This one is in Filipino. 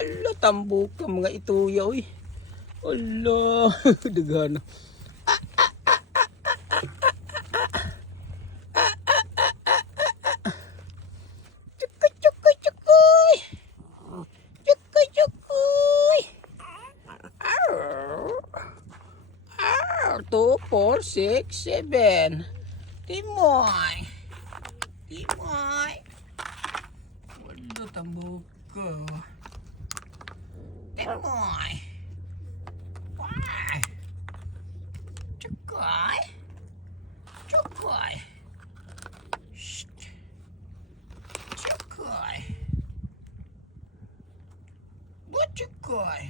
Ala, tambok ka mga ituyaw eh. Ala, dagana. Chukoy, chukoy, chukoy. Chukoy, chukoy. 2, 4, 6, 7. Timoy. Timoy. Wala, tambok ka. Timoy. Why? Chukoy. Chukoy. Shh. Chukoy. What chukoy?